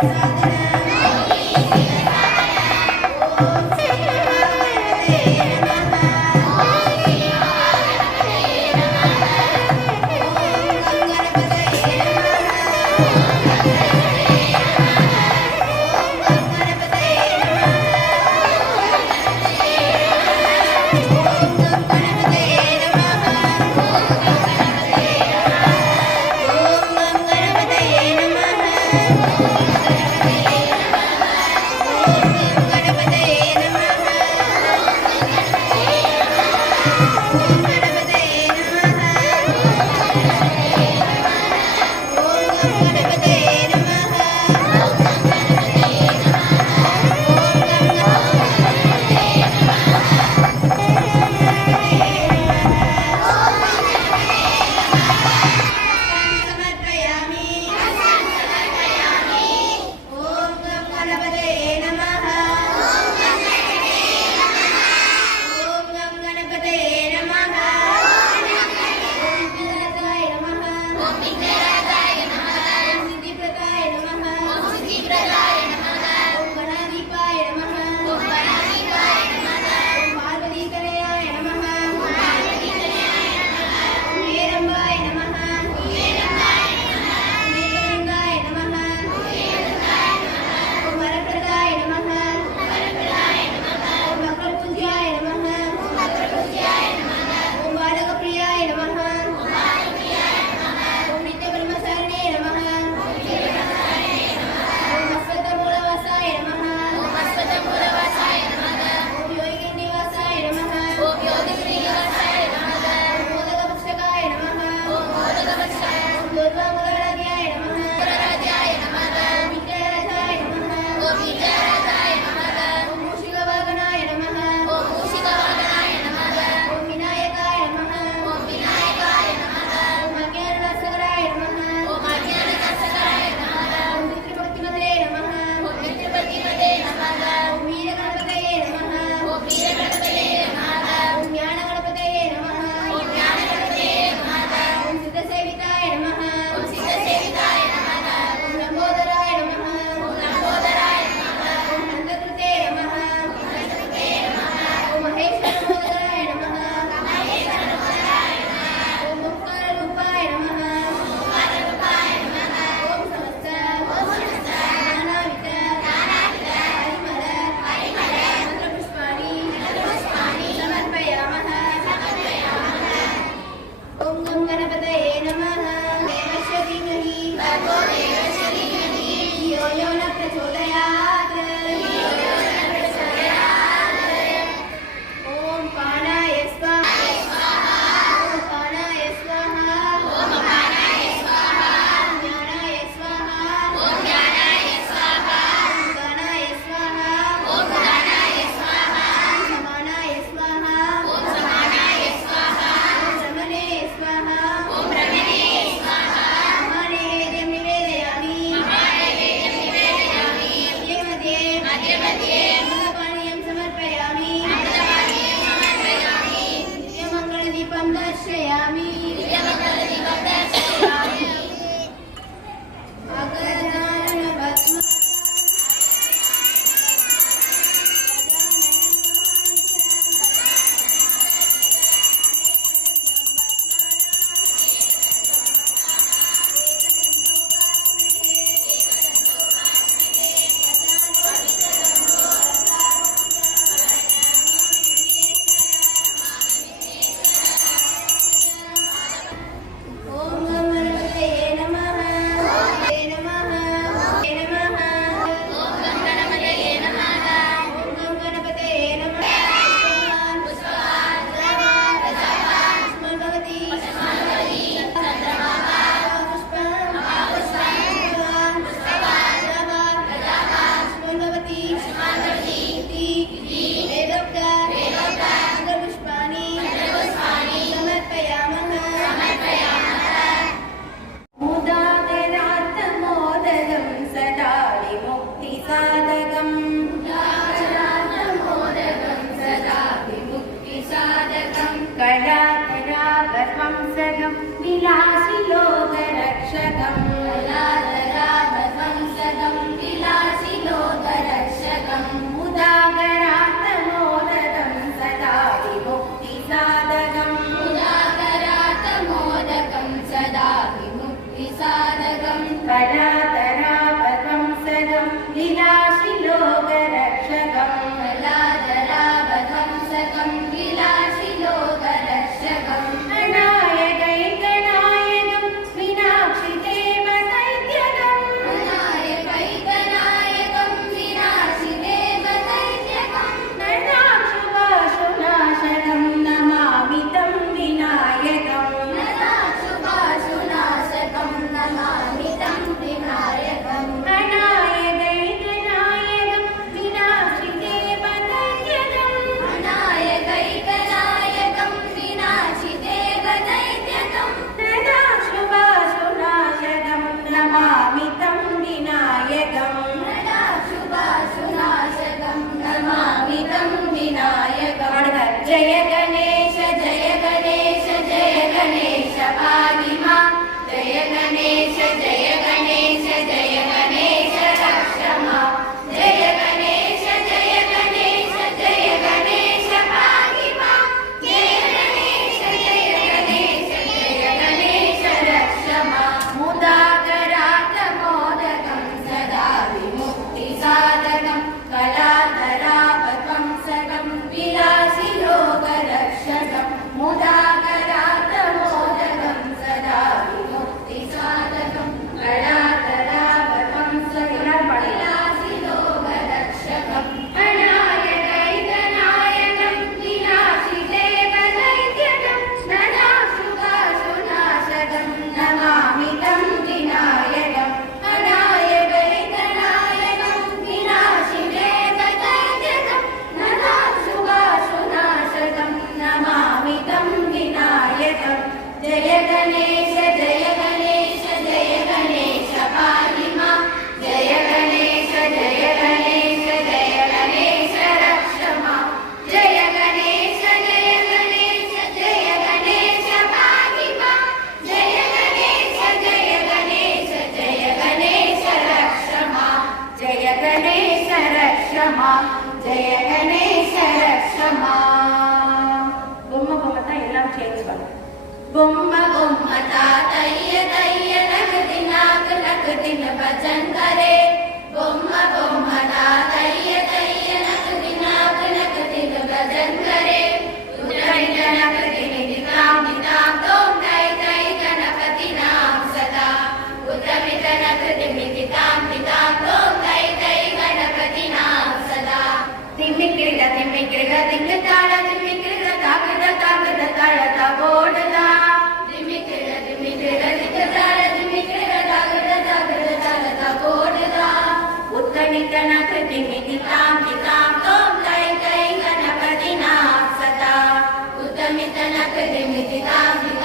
Yeah. Today. तय तय दिनाग दिन भचन करे। Thank you.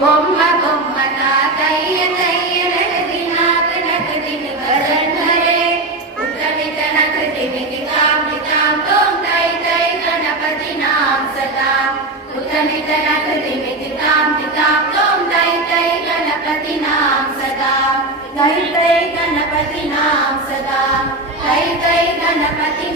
బొమ్మ బొమ్మ తాతయ్య తయ్య నగది నాత నగదిని వరన్మరే ఉత్తమిత నగది మిగితాం మితాం తోం తై తై గణపతి నాం సదాం. ఉత్తమిత నగది గణపతి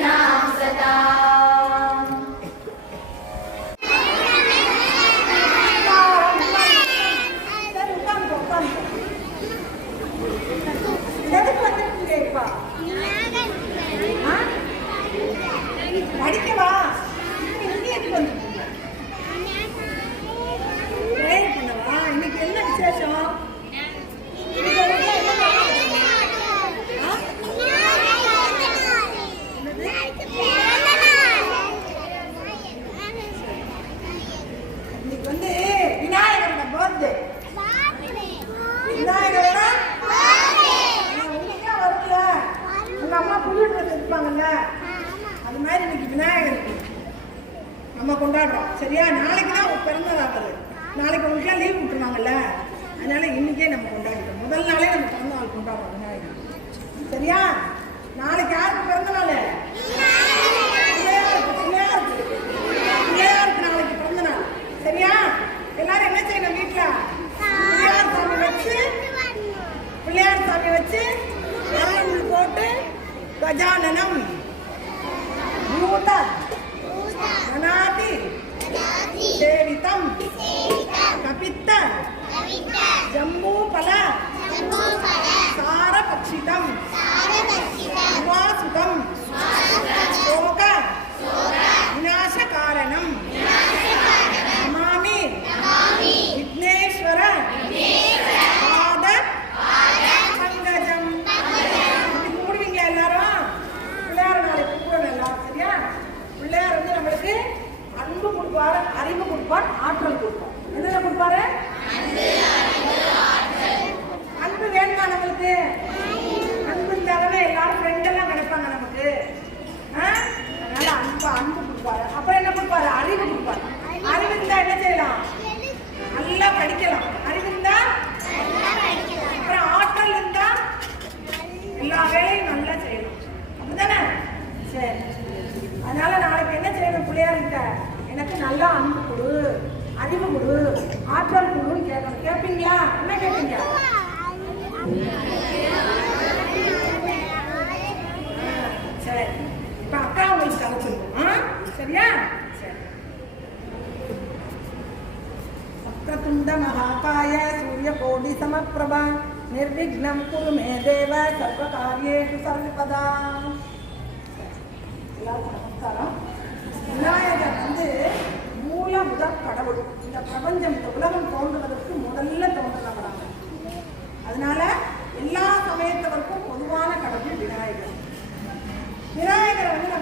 பிரபா प्रभा குரு कुरु मे देव सर्वकार्येषु सर्वदा விநாயகர் வந்து மூல முதற் கடவுள். இந்த பிரபஞ்சம் இந்த உலகம் தோன்றுவதற்கு முதல்ல தோன்றினவராங்க அதனால எல்லா சமயத்தவருக்கும் பொதுவான கடவுள் விநாயகர். விநாயகர் வந்து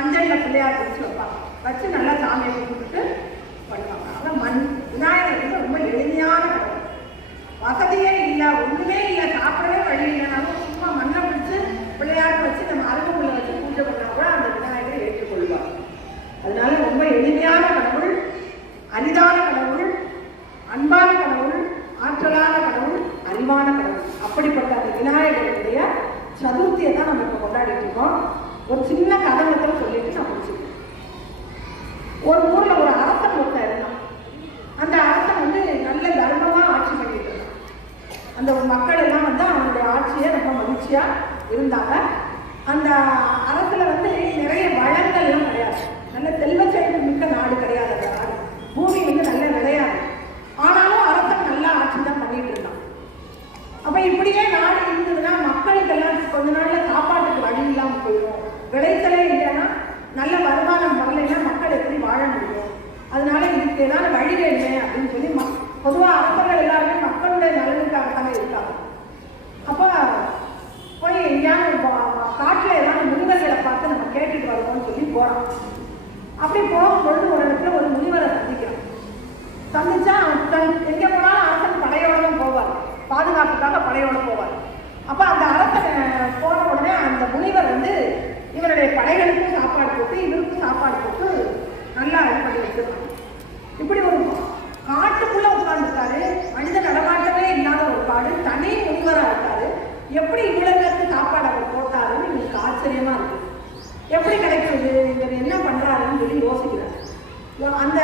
மஞ்சள்ல பிள்ளையார் வச்சு வைப்பாங்க. வச்சு நல்லா சாமியை கும்பிட்டு பண்ணுவாங்க அதான் மண் விநாயகர் வந்து ரொம்ப எளிமையான கடவுள். வசதியே இல்லை ஒன்றுமே இல்லை சாப்பிடவே வழி இல்லைனாலும் சும்மா மண்ணை பிடிச்சி பிள்ளையார் வச்சு நம்ம அருகம்புள்ள வச்சு பூஜை பண்ணால் கூட அந்த விநாயகரை ஏற்றுக்கொள்வார். அதனால ரொம்ப எளிமையான கடவுள் அரிதான கடவுள் அன்பான கடவுள் ஆற்றலான கடவுள் அறிவான கடவுள். அப்படிப்பட்ட அந்த விநாயகருடைய சதுர்த்தியை தான் நம்ம இப்போ கொண்டாடிட்டு இருக்கோம். ஒரு சின்ன கதை மட்டும் சொல்லிட்டு நான் முடிச்சுக்கிறேன். ஒரு ஊர்ல ஒரு அரசன் ஒருத்தன் இருந்தான் அந்த அரசன் வந்து நல்ல தர்மமா ஆட்சி பண்ணிட்டு இருந்தான் அந்த ஒரு மக்கள் எல்லாம் வந்து அவனுடைய ஆட்சியை ரொம்ப மகிழ்ச்சியா இருந்தாங்க அந்த அரசுல வந்து நிறைய வளங்கள்லாம் கிடையாது நல்ல செல்வ செழிப்பு மிக்க நாடு கிடையாது அந்த நாடு பூமி வந்து நல்ல விளையாது ஆனாலும் அரசன் நல்லா ஆட்சி தான் பண்ணிட்டு இருந்தான் அப்ப இப்படியே நாடு இருந்ததுன்னா மக்களுக்கெல்லாம் கொஞ்ச நாள்ல சாப்பாட்டுக்கு வழி இல்லாம போயிடும் விளைச்சலே இல்லைன்னா நல்ல வருமானம் வரலைன்னா மக்கள் எப்படி வாழ முடியும் அதனால இதுக்கு ஏதாவது வழி வேணுமே அப்படின்னு சொல்லி ம பொதுவாக அரசர்கள் எல்லாருமே மக்களுடைய நலனுக்காகத்தானே இருக்காங்க. அப்போ போய் எங்கேயாவது காட்டில் ஏதாவது முனிவர்களை பார்த்து நம்ம கேட்டுட்டு வருவோம்னு சொல்லி போகிறோம் அப்படி போகும்பொழுது ஒரு இடத்துல ஒரு முனிவரை சந்திக்கிறோம் சந்திச்சா தன் எங்கே போனாலும் அரசன் படையோட தான் போவார். பாதுகாப்புக்காக படையோட போவார். அப்போ அந்த அரசன் போன உடனே அந்த முனிவர் வந்து இவருடைய படைகளுக்கும் சாப்பாடு போட்டு இவருக்கும் சாப்பாடு போட்டு நல்லா இது பண்ணி வச்சுருக்காங்க இப்படி ஒரு காட்டுக்குள்ள உட்கார்ந்துருக்காரு மனித நடமாட்டமே இல்லாத ஒரு காடு தனி முனிவரா இருக்காரு. எப்படி இவ்வளவு சாப்பாடு அவர் போட்டாருன்னு எங்களுக்கு ஆச்சரியமா இருக்கு. எப்படி கிடைக்கிறது இவர் என்ன பண்றாருன்னு சொல்லி யோசிக்கிறார். அந்த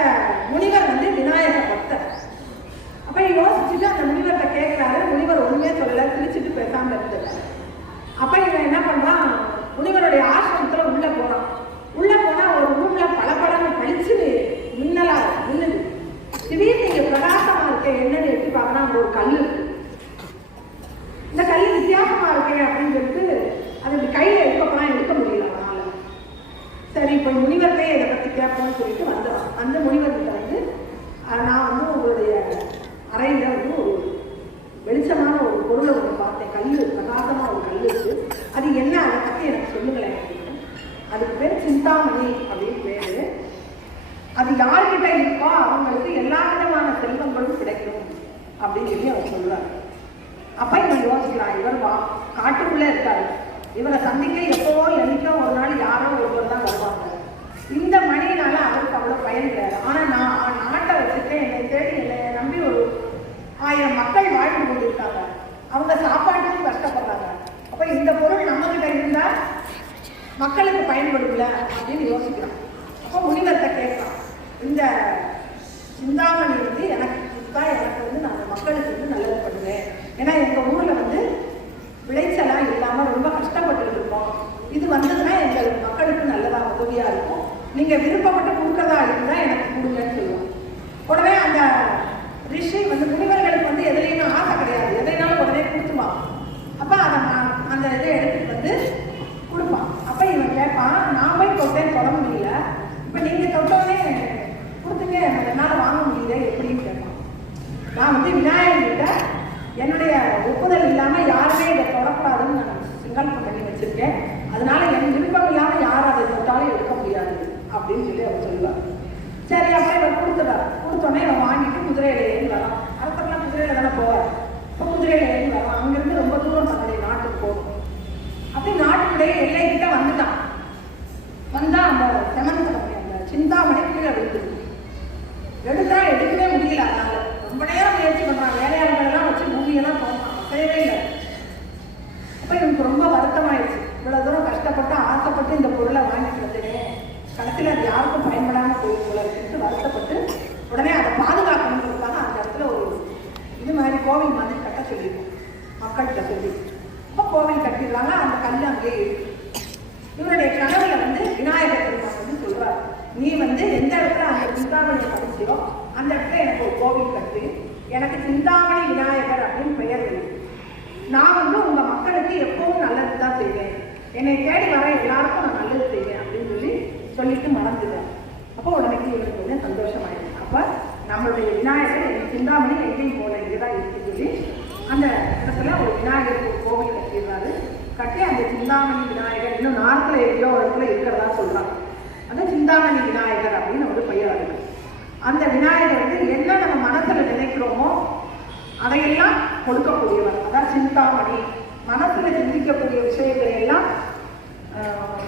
முனிவர் வந்து விநாயக பக்தர். அப்ப யோசிச்சுட்டு அந்த முனிவர்கிட்ட கேட்கிறாரு முனிவர் ஒண்ணுமே சொல்லல சிரிச்சுட்டு பேசாம இருந்தது அப்ப இவன் என்ன பண்றான்? முனிவருடைய ஆசிரமத்துல உள்ள போறான். உள்ள போனா ஒரு ரூம்ல பல பளிச்சு மின்னலா மின்னுது திடீர்னு இங்க பிரகாசமா இருக்க என்னன்னு எட்டி பார்க்கறா அங்க ஒரு கல் இருக்கு இந்த கல் வித்தியாசமா இருக்கே அப்படின்னு சொல்லிட்டு அது இப்படி கையில எடுக்க போனா எடுக்க முடியல அவனால சரி இப்போ முனிவர்கிட்டே இதை பற்றி கேட்போம்னு சொல்லிட்டு வந்துடும் அந்த முனிவர்கிட்ட வந்து நான் வந்து உங்களுடைய அறையில் வந்து ஒரு வெளிச்சமான ஒரு பொருளை ஒன்று பார்த்தேன். கல் பிரகாசமாக ஒரு கல் இருக்குது அது என்ன? அதை பற்றி எனக்கு சொல்லுங்களேன். அப்படின்னு அதுக்கு பேர் சிந்தாமணி அப்படின்னு பேர். அது யார்கிட்ட இருக்கோ அவங்களுக்கு எல்லா விதமான செல்வங்களும் கிடைக்கும் அப்படின்னு சொல்லி அவர் சொல்லுவார் அப்போ இவன் யோசிக்கிறான் இவர் வா காட்டுக்குள்ளே இருக்காரு. இவரை சந்திக்க எப்போ என்னைக்கோ ஒரு நாள் யாரோ ஒருவர் தான் வருவாங்க இந்த மணியினால அவ்வளோ பயன் கிடையாது ஆனால் நான் நாட்டை வச்சுட்டு என்னை தேடி என்னை நம்பி ஒரு ஆயிரம் மக்கள் வாழ்ந்து கொண்டிருக்காங்க. அவங்க சாப்பாட்டுக்கு கஷ்டப்படுறாங்க. அப்போ இந்த பொருள் நம்ம கிட்ட மக்களுக்கு பயன்படும்ல அப்படின்னு யோசிக்கிறான் அப்போ முனிவர்கிட்ட கேட்கலாம் இந்த சிந்தாமணி வந்து எனக்கு கொடுத்தா எனக்கு வந்து நான் மக்களுக்கு வந்து நல்லது பண்ணுவேன் ஏன்னா எங்க ஊர்ல வந்து விளைச்சலா இல்லாம ரொம்ப கஷ்டப்பட்டு இருக்கோம் இது வந்ததுன்னா எங்கள் மக்களுக்கு நல்லதா உதவியா இருக்கும் நீங்க விருப்பப்பட்டு கொடுக்கறதா இருந்தா எனக்கு கொடுங்கன்னு சொல்லுவோம் உடனே அந்த ரிஷி வந்து முனிவர்களுக்கு வந்து எதுலையுமே ஆசை கிடையாது எதைனாலும் உடனே கொடுத்துமா அப்ப அந்த ம- அந்த என்னால் வாங்க முடியல எப்படின்னு கேட்பான் நான் வந்து விநாயகர்கிட்ட என்னுடைய ஒப்புதல் இல்லாமல் யாருமே இதை தொடக்கூடாதுன்னு நான் சங்கல்பம் பண்ணி வச்சிருக்கேன் அதனால என் விருப்பம் இல்லாமல் யாரும் அதை தொட்டாலும் எடுக்க முடியாது அப்படின்னு சொல்லி அவர் சொல்லுவார் சரி அப்புறம் இவர் கொடுத்துட்டார் கொடுத்தோடனே இவன் வாங்கிட்டு குதிரையில ஏறி வரான் அரசர்லாம் குதிரையில தானே போவார். இப்போ குதிரையில ஏறி வரான் அங்கிருந்து ரொம்ப தூரம் தன்னுடைய நாட்டுக்கு போகும் அப்படி எல்லை கிட்ட வந்துட்டான். வந்தா அந்த செமந்தமணி அந்த சிந்தாமணி கீழே விழுந்துருக்கு எடுத்தா எடுக்கவே முடியல அதனால ரொம்ப நேரம் முயற்சி பண்றான் வேலையாளர்கள் எல்லாம் வச்சு பூமியெல்லாம் போனான் செய்யவே இல்லை அப்ப எனக்கு ரொம்ப வருத்தமாயிடுச்சு இவ்வளவு தூரம் கஷ்டப்பட்டு ஆசைப்பட்டு இந்த பொருளை வாங்கிட்டு வந்தேன் கடைசியில் அது யாருக்கும் பயன்படாம போய் போல இருக்குன்ட்டு வருத்தப்பட்டு உடனே அதை பாதுகாக்கணுங்கிறதுக்காக அந்த இடத்துல ஒரு இது மாதிரி கோவில் மாதிரி கட்ட சொல்லியிருக்கோம் மக்கள்கிட்ட சொல்லி அப்போ கோவில் கட்டிடுறாங்க அந்த கல் அங்கே இருக்கு இவருடைய கனவுல வந்து விநாயகர் பெருமான் வந்து சொல்றாரு. நீ வந்து எந்த இடத்துல அந்த சிந்தாமணியை படிச்சியோ அந்த இடத்துல எனக்கு ஒரு கோவில் கட்டு. எனக்கு சிந்தாமணி விநாயகர் அப்படின்னு பெயர் வை நான் வந்து உங்க மக்களுக்கு எப்பவும் நல்லது தான் செய்வேன். என்னை தேடி வர எல்லாருக்கும் நான் நல்லது செய்வேன் அப்படின்னு சொல்லி சொல்லிட்டு மறந்துட்டேன். அப்போ உடனே இவருக்கு வந்து சந்தோஷமாயிருக்கு அப்ப நம்மளுடைய விநாயகர் எனக்கு சிந்தாமணி எங்கேயும் போல இங்கதான் இருக்குன்னு சொல்லி அந்த இடத்துல ஒரு விநாயகர் ஒரு கோவில் கட்டிடுறாரு. கட்டி அந்த சிந்தாமணி விநாயகர் இன்னும் நார்த்தில் எங்கேயோ இடத்துல இருக்கிறதா சொல்றாங்க அந்த சிந்தாமணி விநாயகர் அப்படின்னு ஒரு பெயர் இருக்கு அந்த விநாயகர் வந்து என்ன நம்ம மனசில் நினைக்கிறோமோ அதையெல்லாம் கொடுக்கக்கூடியவர். அதான் சிந்தாமணி. மனசில் சிந்திக்கக்கூடிய விஷயங்களை எல்லாம்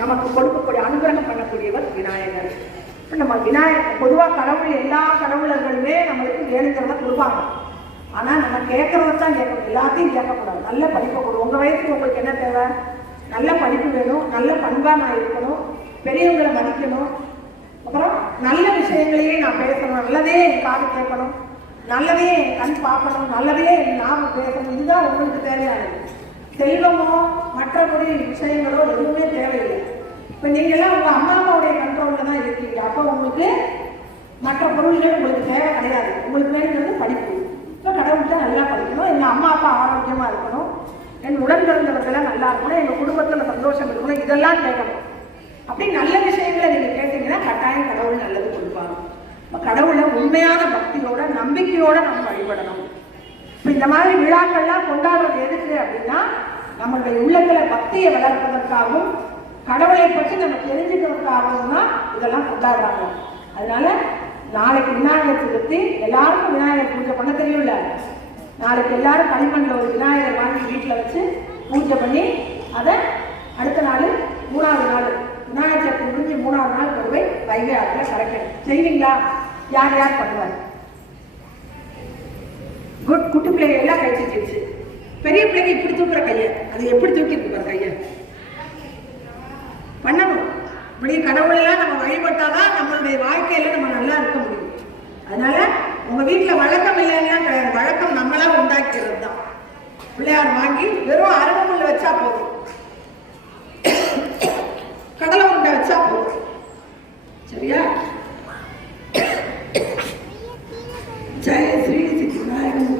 நமக்கு கொடுக்கக்கூடிய அனுகிரகம் பண்ணக்கூடியவர் விநாயகர். நம்ம விநாயகர் பொதுவாக கடவுள் எல்லா கடவுளர்களுமே நம்மளுக்கு வேணுங்கிறத கொடுப்பாங்க. ஆனால் நம்ம கேட்கறத தான் கேட்கணும். எல்லாத்தையும் கேட்கக்கூடாது. நல்ல படிப்பை கொடு. உங்கள் வயசுக்கு உங்களுக்கு என்ன தேவை? நல்ல படிப்பு வேணும். நல்ல பண்பாக நான் இருக்கணும். பெரியவங்களை மதிக்கணும். அப்புறம் நல்ல விஷயங்களையே நான் பேசணும். நல்லதே என் காது கேட்கணும். நல்லதே என் கண் பார்க்கணும். நல்லதே என் நாம பேசணும். இதுதான் உங்களுக்கு தேவையானது. செல்வமோ மற்றபடி விஷயங்களோ எதுவுமே தேவையில்லை. இப்போ நீங்கள்லாம் உங்கள் அம்மா அப்பாவுடைய கண்ட்ரோலில் தான் இருக்கீங்க. அப்போ உங்களுக்கு மற்ற பொருள்கள் உங்களுக்கு தேவை கிடையாது. உங்களுக்கு வேணுங்கிறது படிப்பு. ஸோ கடவுள்கிட்ட நல்லா படிக்கணும். எங்கள் அம்மா அப்பா ஆரோக்கியமாக இருக்கணும். என் உடன் பிறந்தவர்களெல்லாம் நல்லா இருக்கணும். எங்கள் குடும்பத்தில் சந்தோஷம் இருக்கணும். இதெல்லாம் கேட்கணும். அப்படி நல்ல விஷயங்களை நீங்கள் கேட்டீங்கன்னா கட்டாயம் கடவுள் நல்லது கொடுப்பாங்க இப்போ கடவுளை உண்மையான பக்தியோட நம்பிக்கையோட நம்ம வழிபடணும். இப்போ இந்த மாதிரி விழாக்கள்லாம் கொண்டாடுறது எதுக்கு அப்படின்னா நம்மளுடைய உள்ளத்தில் பக்தியை வளர்ப்பதற்காகவும் கடவுளை பற்றி நம்ம தெரிஞ்சுக்கிறதுக்காகவும் தான் இதெல்லாம் கொண்டாடுறாங்க. அதனால நாளைக்கு விநாயகர் சதுர்த்தி எல்லாருக்கும் விநாயகர் பூஜை பண்ண தெரியும்ல? நாளைக்கு எல்லாரும் களிமண்ணில் ஒரு விநாயகர் வாங்கி வீட்டில் வச்சு பூஜை பண்ணி அதை அடுத்த நாள் மூணாவது நாள் விநாயகர் சதுர்த்தி முடிஞ்சு மூணாவது நாள் கொண்டு போய் வைகை ஆற்றுல கரைக்கணும். செய்வீங்களா? யார் யார் பண்ணுவார்? குட் குட்டி பிள்ளைங்க எல்லாம் கை தூக்கிடுச்சு பெரிய பிள்ளைங்க இப்படி தூக்குற கையை. அது எப்படி தூக்கிட்டு பாரு கையை? பண்ணணும். இப்படி கடவுளெல்லாம் நம்ம வழிபட்டாதான் நம்மளுடைய வாழ்க்கையில நம்ம நல்லா இருக்க முடியும். அதனால உங்க வீட்டில் வழக்கம் இல்லைன்னா கிடையாது வழக்கம் நம்மளா உண்டாக்கிறது தான் பிள்ளையார் வாங்கி வெறும் அரவமுள்ள வச்சா போதும். கடலை உண்டை வச்சா போதும். சரியா? ஜெய ஸ்ரீ சித்தி நாயகம்